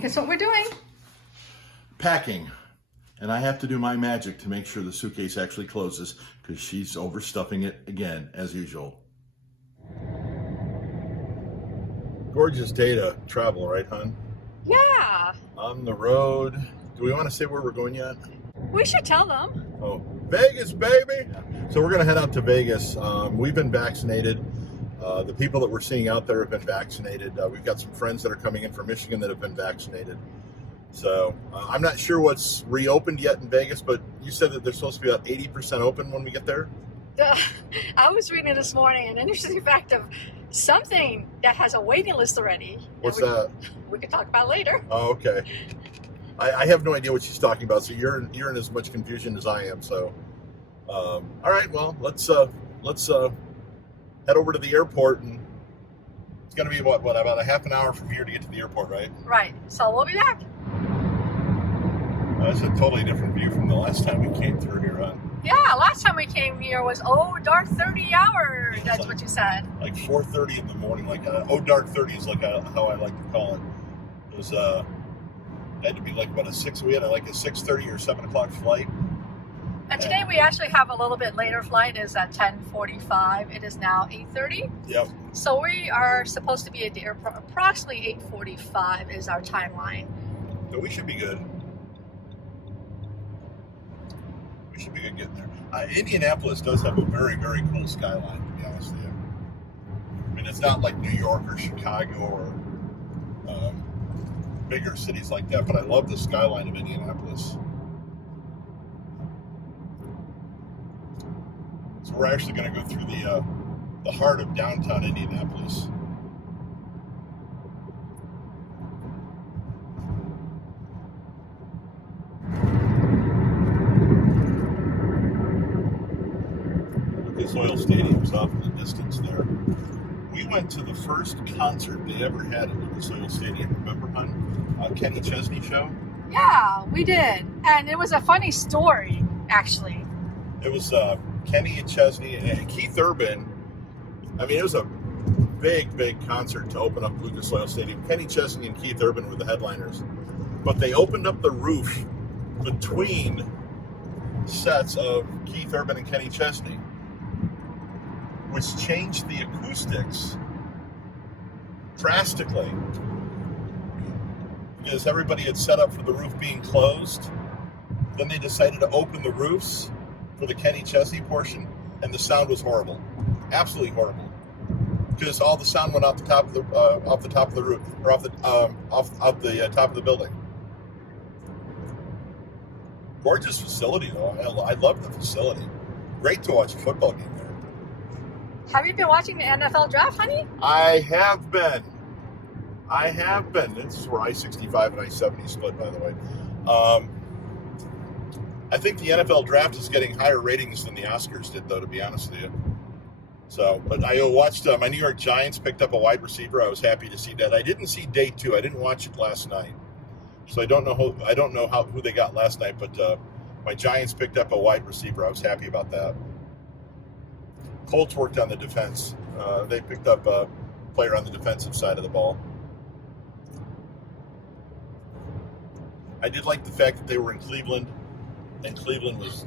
Guess what we're doing? Packing. And I have to do my magic to make sure the suitcase actually closes because she's overstuffing it again, as usual. Gorgeous day to travel, right, hon? Yeah. On the road. Do we want to say where we're going yet? We should tell them. Oh, Vegas, baby! So we're going to head out to Vegas. We've been vaccinated. The people that we're seeing out there have been vaccinated. We've got some friends that are coming in from Michigan that have been vaccinated. So I'm not sure what's reopened yet in Vegas, but you said that they're supposed to be about 80% open when we get there? I was reading this morning an interesting fact of something that has a waiting list already. What's that? We can talk about later. Oh, okay. I have no idea what she's talking about, so you're in as much confusion as I am. So, all right, well, let's head over to the airport, and it's going to be what about a half an hour from here to get to the airport, right? Right. So we'll be back. That's a totally different view from the last time we came through here, huh? Yeah, last time we came here was dark 30 hours. That's what you said. Like 4:30 in the morning, dark 30 is how I like to call it. It was had to be like about we had like a 6:30 or 7 o'clock flight. And today we actually have a little bit later flight. It's at 10:45. It is now 8:30. Yep. So we are supposed to be at the airport approximately 8:45 is our timeline. So we should be good. We should be good getting there. Indianapolis does have a very, very cool skyline, to be honest with you. I mean, it's not like New York or Chicago or bigger cities like that, but I love the skyline of Indianapolis. So we're actually going to go through the heart of downtown Indianapolis. Lucas Oil Stadium's off in the distance there. We went to the first concert they ever had at Lucas Oil Stadium. Remember, hon? Kenny Chesney show? Yeah, we did. And it was a funny story, actually. It was Kenny and Chesney and Keith Urban. I mean, it was a big, big concert to open up Lucas Oil Stadium. Kenny Chesney and Keith Urban were the headliners. But they opened up the roof between sets of Keith Urban and Kenny Chesney, which changed the acoustics drastically. Because everybody had set up for the roof being closed. Then they decided to open the roofs for the Kenny Chesney portion, and the sound was horrible, absolutely horrible. Because all the sound went off the top of the roof, or off the top of the building. Gorgeous facility, though. I love the facility. Great to watch a football game there. Have you been watching the NFL draft, honey? I have been. This is where I-65 and I-70 split, by the way. I think the NFL draft is getting higher ratings than the Oscars did, though, to be honest with you. So, but I watched my New York Giants picked up a wide receiver. I was happy to see that. I didn't see day 2. I didn't watch it last night, so I don't know who they got last night. But my Giants picked up a wide receiver. I was happy about that. Colts worked on the defense. They picked up a player on the defensive side of the ball. I did like the fact that they were in Cleveland, and Cleveland was...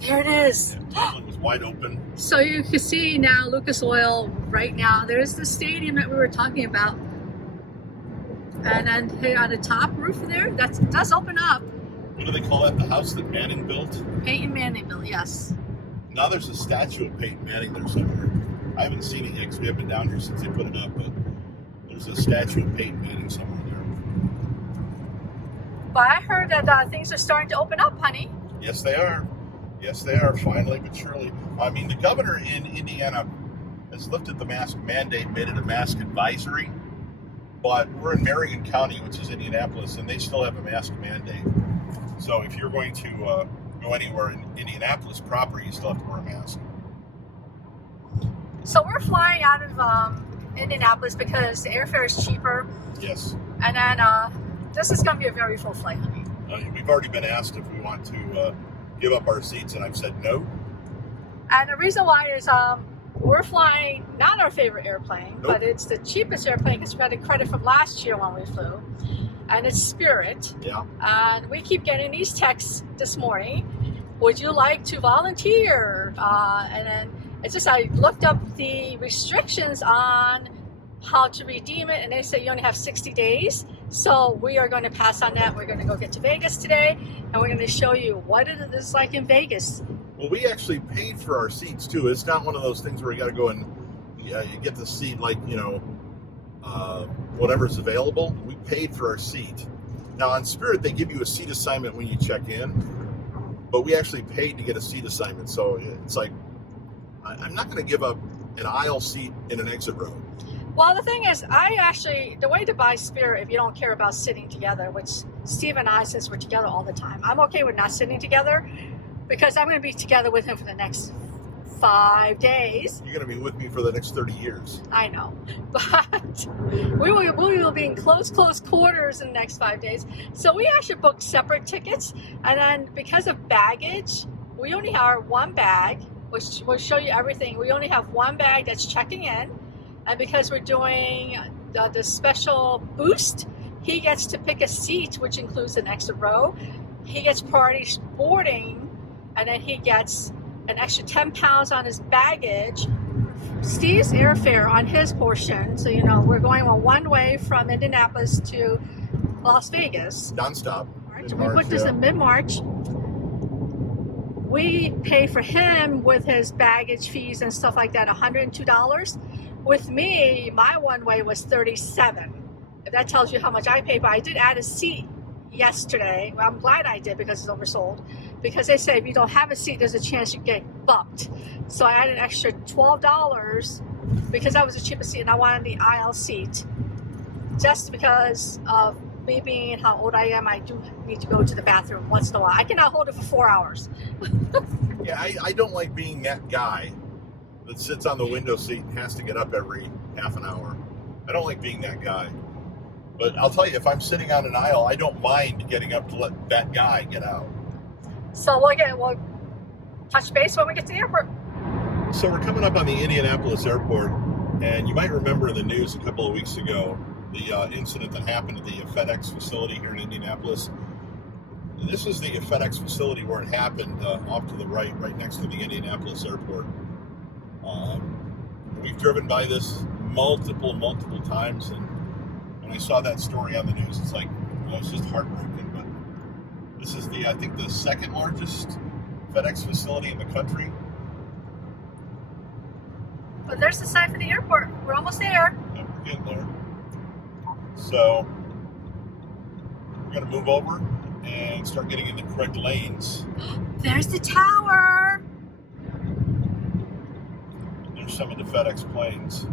There it is. Cleveland was wide open. So you can see now Lucas Oil right now. There's the stadium that we were talking about. And then here on the top roof there, that does open up. What do they call that? The house that Manning built? Peyton Manning built, yes. Now there's a statue of Peyton Manning there somewhere. I haven't seen it yet because we haven't been down here since they put it up, but there's a statue of Peyton Manning somewhere there. But I heard that things are starting to open up, honey. Yes, they are. Yes, they are, finally but surely. I mean, the governor in Indiana has lifted the mask mandate, made it a mask advisory, but we're in Marion County, which is Indianapolis, and they still have a mask mandate. So if you're going to go anywhere in Indianapolis proper, you still have to wear a mask. So we're flying out of Indianapolis because the airfare is cheaper. Yes. And then this is going to be a very full flight, honey. We've already been asked if we want to give up our seats, and I've said no. And the reason why is we're flying not our favorite airplane, Nope. but it's the cheapest airplane because we got a credit from last year when we flew. and it's Spirit. Yeah. And we keep getting these texts this morning. Would you like to volunteer? And then it's just, I looked up the restrictions on how to redeem it, and they say you only have 60 days. So we are going to pass on that. We're going to go get to Vegas today, and we're going to show you what it is like in Vegas. Well, we actually paid for our seats too. It's not one of those things where you got to go and you get the seat like, whatever's available. We paid for our seat. Now on Spirit, they give you a seat assignment when you check in, but we actually paid to get a seat assignment. So it's like, I'm not going to give up an aisle seat in an exit row. Well, the thing is, the way to buy Spirit, if you don't care about sitting together, which Steve and I, since we're together all the time, I'm okay with not sitting together because I'm going to be together with him for the next 5 days. You're going to be with me for the next 30 years. I know, but we will be in close quarters in the next 5 days. So we actually booked separate tickets, and then because of baggage, we only have one bag, which will show you everything. We only have one bag that's checking in, and because we're doing the special boost, he gets to pick a seat, which includes an extra row. He gets priority boarding, and then he gets an extra 10 pounds on his baggage. Steve's airfare on his portion, so we're going one way from Indianapolis to Las Vegas. Non-stop. Right, so we put this in mid-March. We pay for him with his baggage fees and stuff like that, $102. With me, my one way was $37. If that tells you how much I paid, but I did add a seat yesterday. Well, I'm glad I did because it's oversold. Because they say if you don't have a seat, there's a chance you get bumped. So I added an extra $12 because that was the cheapest seat, and I wanted the aisle seat. Just because of me being how old I am, I do need to go to the bathroom once in a while. I cannot hold it for 4 hours. Yeah, I don't like being that guy that sits on the window seat and has to get up every half an hour. I don't like being that guy. But I'll tell you, if I'm sitting on an aisle, I don't mind getting up to let that guy get out. So we'll touch base when we get to the airport. So we're coming up on the Indianapolis airport, and you might remember in the news a couple of weeks ago, the incident that happened at the FedEx facility here in Indianapolis. This is the FedEx facility where it happened, off to the right next to the Indianapolis airport. We've driven by this multiple times, and when I saw that story on the news, it's like, it's just heartbroken. But this is I think the second largest FedEx facility in the country. But there's the sign for the airport. We're almost there. Yeah, we're getting there. So we're going to move over and start getting in the correct lanes. There's the tower. There's some of the FedEx planes.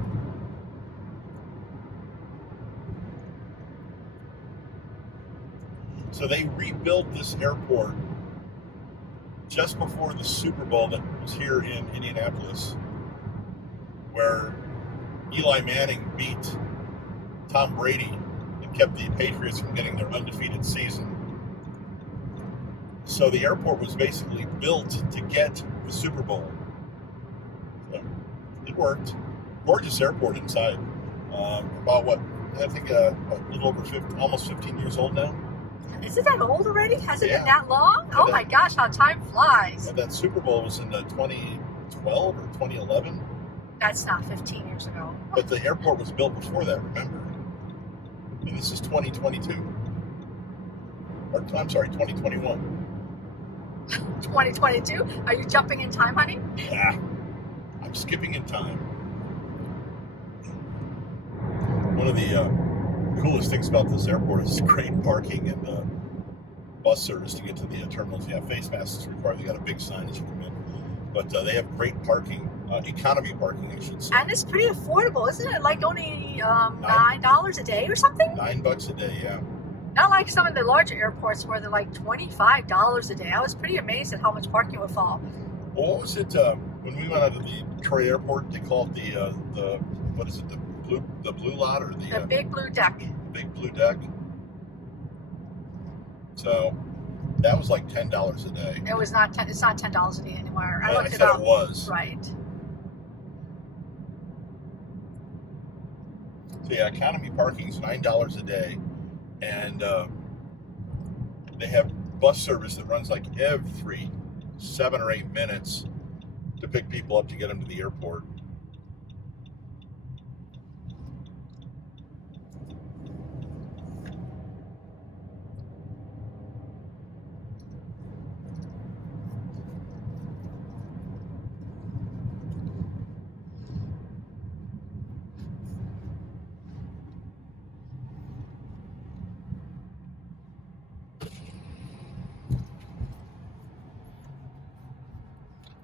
So they rebuilt this airport just before the Super Bowl that was here in Indianapolis, where Eli Manning beat Tom Brady and kept the Patriots from getting their undefeated season. So the airport was basically built to get the Super Bowl. So it worked. Gorgeous airport inside. About a little over 50, almost 15 years old now. Is it that old already? Has it been that long? Oh my gosh, how time flies. And that Super Bowl was in 2012 or 2011. That's not 15 years ago. But the airport was built before that, remember? And this is 2022. Or, I'm sorry, 2021. 2022? Are you jumping in time, honey? Yeah. I'm skipping in time. One of the coolest things about this airport is great parking and bus service to get to the terminals. You have face masks required. They got a big sign as you come in. But they have great parking, economy parking, I should say. And it's pretty affordable, isn't it? Like only $9 a day or something? $9 a day, yeah. Not like some of the larger airports where they're like $25 a day. I was pretty amazed at how much parking would fall. Well, what was it when we went out of the Detroit airport? They call it the what is it? The blue lot or the big blue deck. Big blue deck. So that was like $10 a day. It was not. It's not $10 a day anymore. I looked said it up. It was right. So yeah, economy parking is $9 a day, and they have bus service that runs like every 7 or 8 minutes to pick people up to get them to the airport.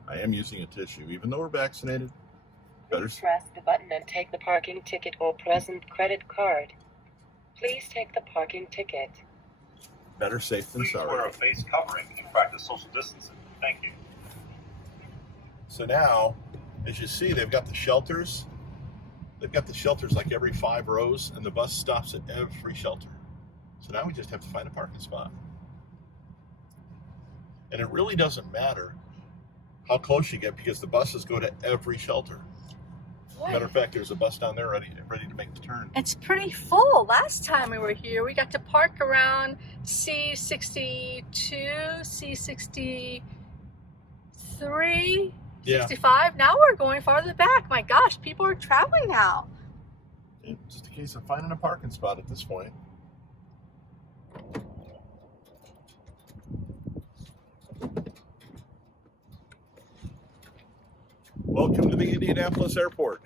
I am using a tissue, even though we're vaccinated. Better Please press the button and take the parking ticket or present credit card. Please take the parking ticket. better safe than Please sorry. wear a face covering and practice social distancing. Thank you. So now, as you see, they've got the shelters. They've got the shelters like every 5 rows, and the bus stops at every shelter. So now we just have to find a parking spot. And it really doesn't matter how close you get because the buses go to every shelter. Matter of fact, there's a bus down there ready to make the turn. It's pretty full. Last time we were here, we got to park around C62, C63, 65. Now we're going farther back. My gosh, people are traveling now. It's just a case of finding a parking spot at this point. Welcome to the Indianapolis airport.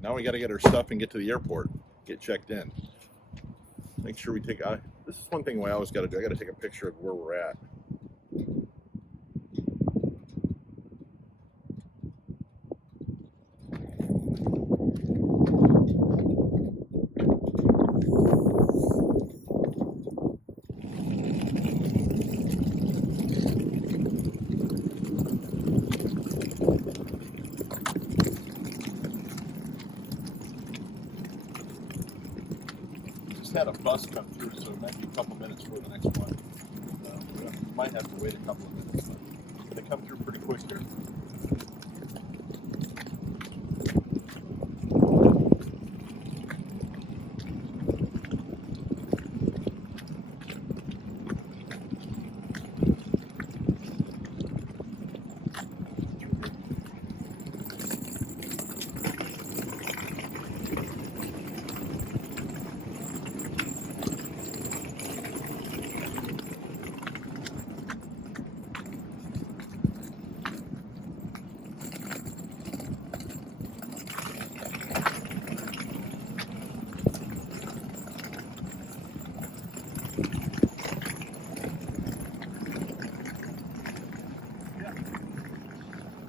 Now we got to get our stuff and get to the airport, get checked in. Make sure we take, this is one thing I always got to do. I got to take a picture of where we're at. Had a bus come through, so it might be a couple minutes for the next one. We might have to wait a couple of minutes. They come through pretty quick here.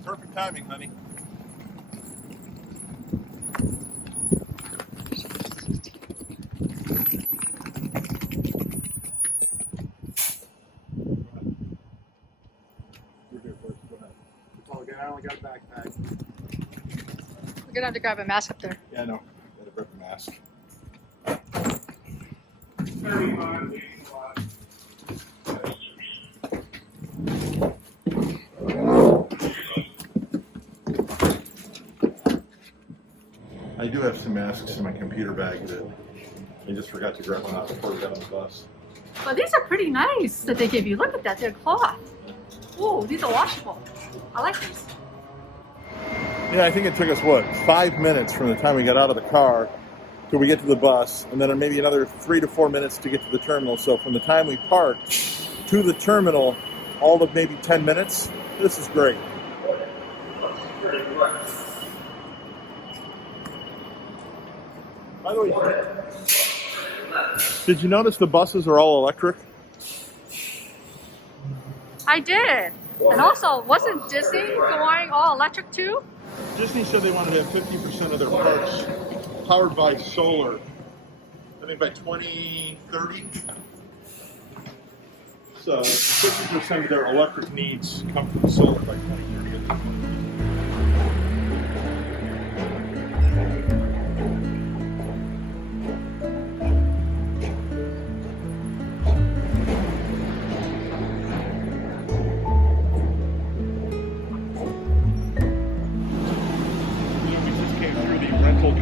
Perfect timing, honey. You're here first. Go ahead. It's all good. I only got a backpack. We're gonna have to grab a mask up there. Yeah, I know. Gotta grab the mask. 35, 85. I do have some masks in my computer bag that I just forgot to grab one out before we got on the bus. Well, these are pretty nice that they give you. Look at that, they're cloth. Oh, these are washable. I like these. Yeah, I think it took us, 5 minutes from the time we got out of the car till we get to the bus, and then maybe another 3 to 4 minutes to get to the terminal. So from the time we parked to the terminal, all of maybe 10 minutes. This is great. By the way, did you notice the buses are all electric? I did. And also, wasn't Disney going all electric too? Disney said they wanted to have 50% of their parks powered by solar. I think by 2030. So 50% of their electric needs come from solar by 2030.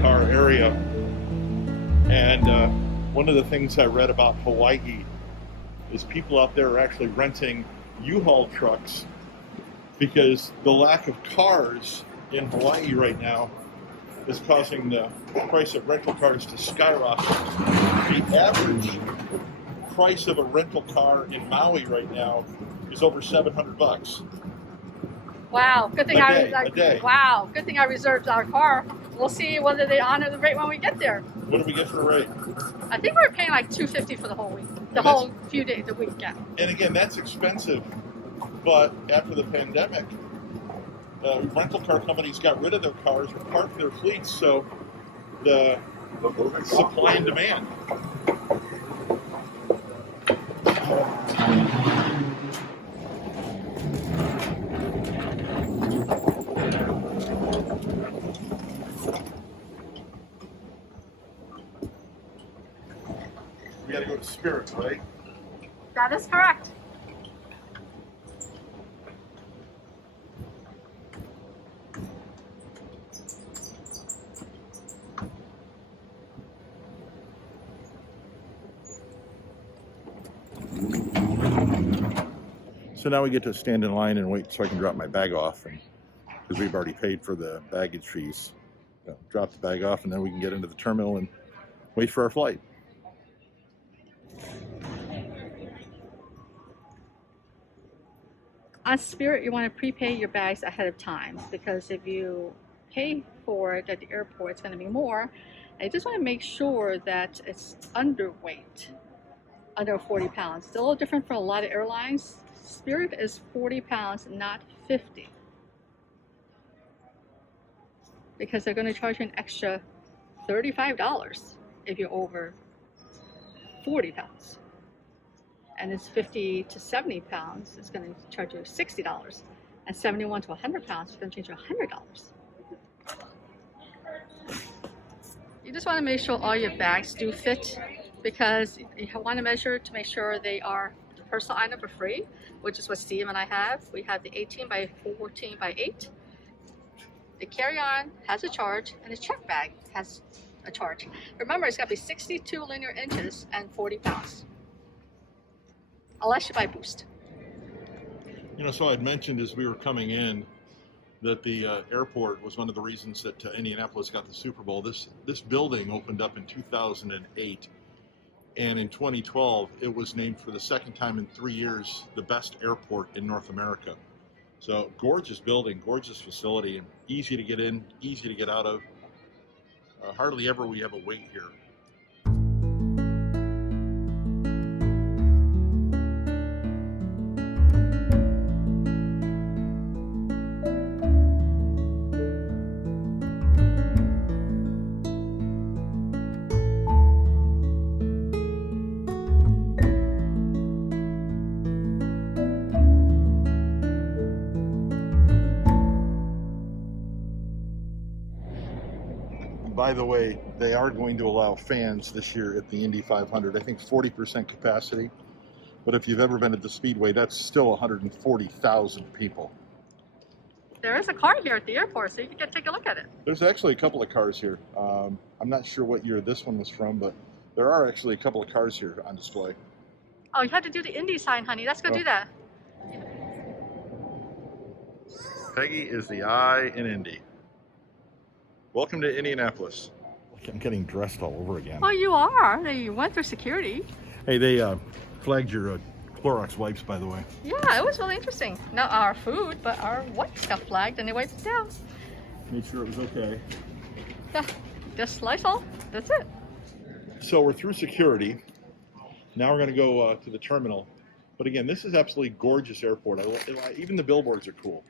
Car area, and One of the things I read about Hawaii is people out there are actually renting U-Haul trucks because the lack of cars in Hawaii right now is causing the price of rental cars to skyrocket. The average price of a rental car in Maui right now is over $700. Wow, good thing A day. Wow, good thing I reserved our car. We'll see whether they honor the rate when we get there. What do we get for a rate? I think we're paying like $250 for the whole week, the whole few days, the week. Yeah. And again, that's expensive. But after the pandemic, rental car companies got rid of their cars or parked their fleets, so the supply and demand. We got to go to Spirit, right? That is correct. So now we get to stand in line and wait so I can drop my bag off, and because we've already paid for the baggage fees. Drop the bag off, and then we can get into the terminal and wait for our flight. On Spirit, you want to prepay your bags ahead of time because if you pay for it at the airport, it's going to be more. And you just want to make sure that it's underweight, under 40 pounds. It's a little different for a lot of airlines. Spirit is 40 pounds, not 50. Because they're going to charge you an extra $35 if you're over 40 pounds. And it's 50 to 70 pounds, it's going to charge you $60. And 71 to 100 pounds, it's going to charge you $100. You just want to make sure all your bags do fit because you want to measure to make sure they are the personal item for free, which is what Steve and I have. We have the 18 by 14 by 8. The carry-on has a charge, and the check bag has a charge. Remember, it's got to be 62 linear inches and 40 pounds. Unless you buy Boost. You know, so I'd mentioned as we were coming in that the airport was one of the reasons that Indianapolis got the Super Bowl. This building opened up in 2008, and in 2012 it was named for the second time in 3 years the best airport in North America. So gorgeous building, gorgeous facility, and easy to get in, easy to get out of. Hardly ever we have a wait here. By the way, they are going to allow fans this year at the Indy 500. I think 40% capacity. But if you've ever been at the Speedway, that's still 140,000 people. There is a car here at the airport, so you can take a look at it. There's actually a couple of cars here. I'm not sure what year this one was from, but there are actually a couple of cars here on display. Oh, you had to do the Indy sign, honey. Let's go do that. Peggy is the I in Indy. Welcome to Indianapolis. I'm getting dressed all over again. Oh, you are. You went through security. Hey, they flagged your Clorox wipes, by the way. Yeah, it was really interesting. Not our food, but our wipes got flagged and they wiped it down. Made sure it was okay. Yeah, just Lysol. That's it. So we're through security. Now we're going to go to the terminal. But again, this is absolutely gorgeous airport. Even the billboards are cool.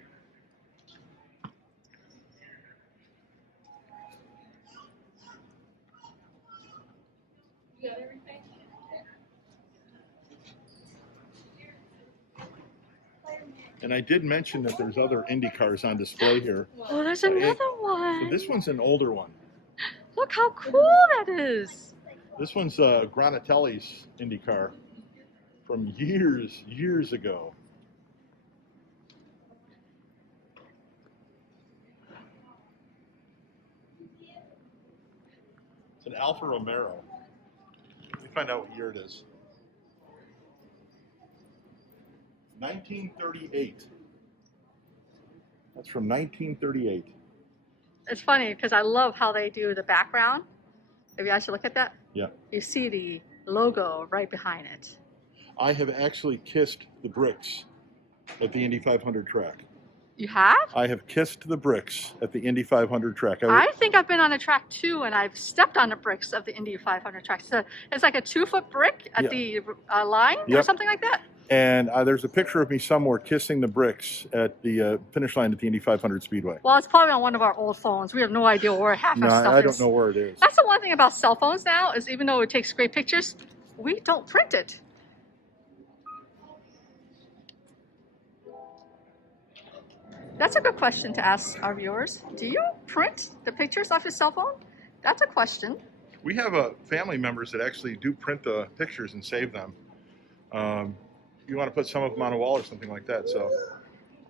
And I did mention that there's other Indy cars on display here. Oh, there's another one. So this one's an older one. Look how cool that is. This one's Granatelli's Indy car from years ago. It's an Alfa Romero. find out what year it is. 1938. That's from 1938. It's funny because I love how they do the background. If you actually look at that, Yeah. you see the logo right behind it. I have actually kissed the bricks at the Indy 500 track. You have? I have kissed the bricks at the Indy 500 track. I think I've been on the track too, and I've stepped on the bricks of the Indy 500 track. So it's like a 2-foot brick at the line or something like that. And there's a picture of me somewhere kissing the bricks at the finish line at the Indy 500 Speedway. Well, it's probably on one of our old phones. We have no idea where half our stuff is. I don't know where it is. That's the one thing about cell phones now is even though it takes great pictures, we don't print it. That's a good question to ask our viewers. Do you print the pictures off your cell phone? That's a question. We have family members that actually do print the pictures and save them. You want to put some of them on a wall or something like that. So,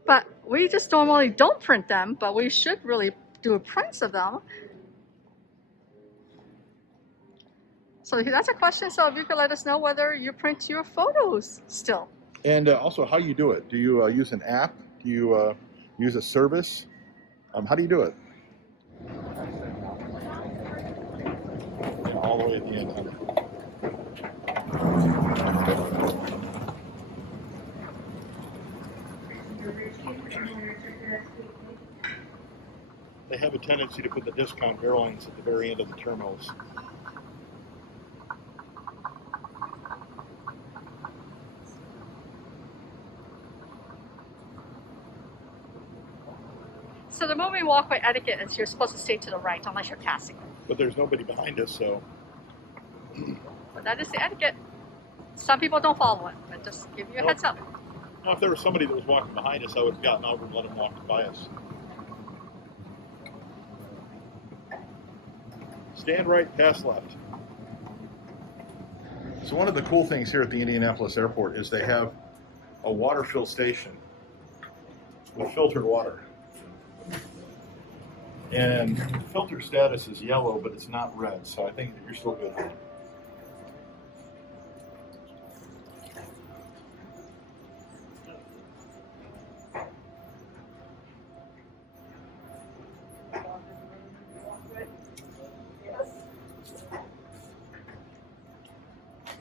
but we just normally don't print them, but we should really do prints of them. So that's a question. So if you could let us know whether you print your photos still. And also how you do it. Do you use an app? Do you use a service? How do you do it? All the way at the end, huh? They have a tendency to put the discount airlines at the very end of the terminals. So the moving walkway etiquette is you're supposed to stay to the right unless you're passing. But there's nobody behind us, so. But that is the etiquette. Some people don't follow it, but just give you a heads up. Now, if there was somebody that was walking behind us, I would have gotten over and let them walk by us. Stand right, pass left. So one of the cool things here at the Indianapolis airport is they have a water fill station with filtered water. And filter status is yellow, but it's not red, so I think that you're still good.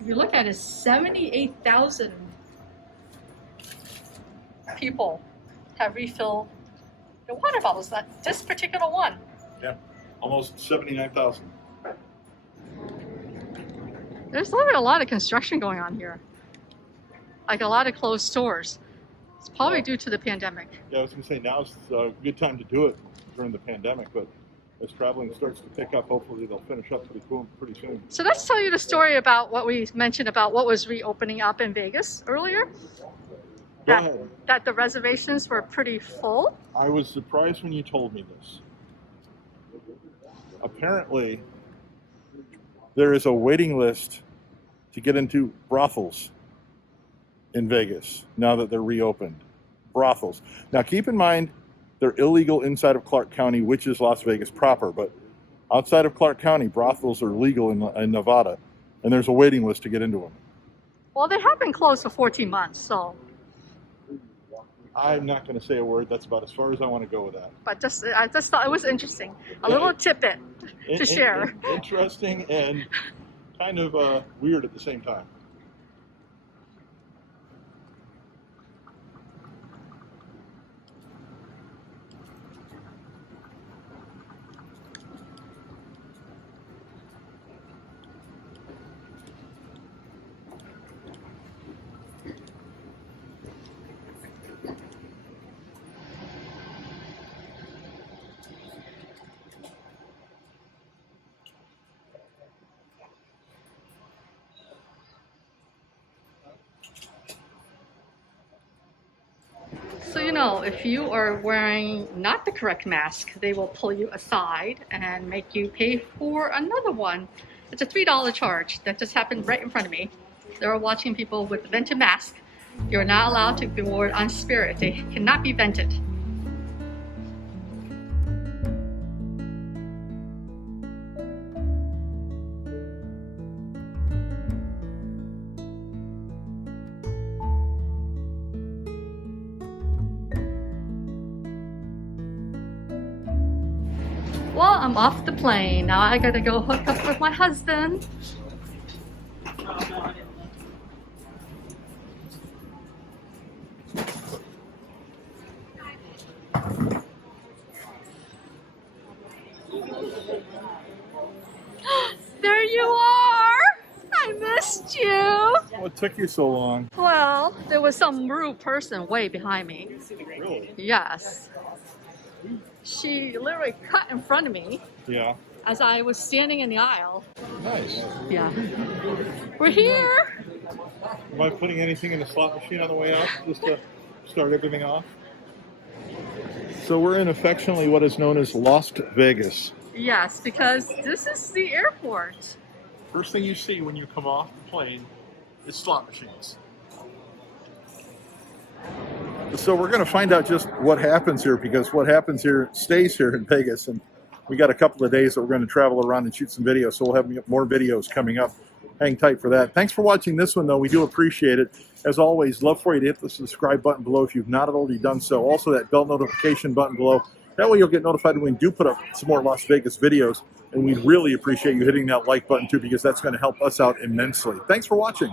If you look at it, 78,000 people have refilled the water bottles. This particular one. Yeah, almost 79,000. There's a lot of construction going on here. Like a lot of closed stores. It's probably due to the pandemic. Yeah, I was going to say now's a good time to do it during the pandemic, but as traveling starts to pick up, hopefully they'll finish up pretty soon. So let's tell you the story about what we mentioned about what was reopening up in Vegas earlier. Go ahead. That the reservations were pretty full. I was surprised when you told me this. Apparently, there is a waiting list to get into brothels in Vegas now that they're reopened. Brothels. Now keep in mind, they're illegal inside of Clark County, which is Las Vegas proper, but outside of Clark County, brothels are legal in Nevada, and there's a waiting list to get into them. Well, they have been closed for 14 months, so. I'm not going to say a word. That's about as far as I want to go with that. But I just thought it was interesting. A little tidbit to share. Interesting and kind of weird at the same time. So, you know, if you are wearing not the correct mask, they will pull you aside and make you pay for another one. It's a $3 charge. That just happened right in front of me. They were watching people with vented masks. You're not allowed to board on Spirit. They cannot be vented. I'm off the plane. Now I gotta go hook up with my husband. There you are! I missed you! What took you so long? Well, there was some rude person way behind me. Really? Yes. She literally cut in front of me Yeah. as I was standing in the aisle. Nice. Yeah. We're here! Am I putting anything in the slot machine on the way out just to start everything off? So we're in affectionately what is known as Las Vegas. Yes, because this is the airport. First thing you see when you come off the plane is slot machines. So we're going to find out just what happens here, because what happens here stays here in Vegas, and we got a couple of days that we're going to travel around and shoot some videos, so we'll have more videos coming up. Hang tight for that. Thanks for watching this one, though. We do appreciate it. As always, love for you to hit the subscribe button below if you've not already done so. Also, that bell notification button below. That way you'll get notified when we do put up some more Las Vegas videos, and we'd really appreciate you hitting that like button, too, because that's going to help us out immensely. Thanks for watching.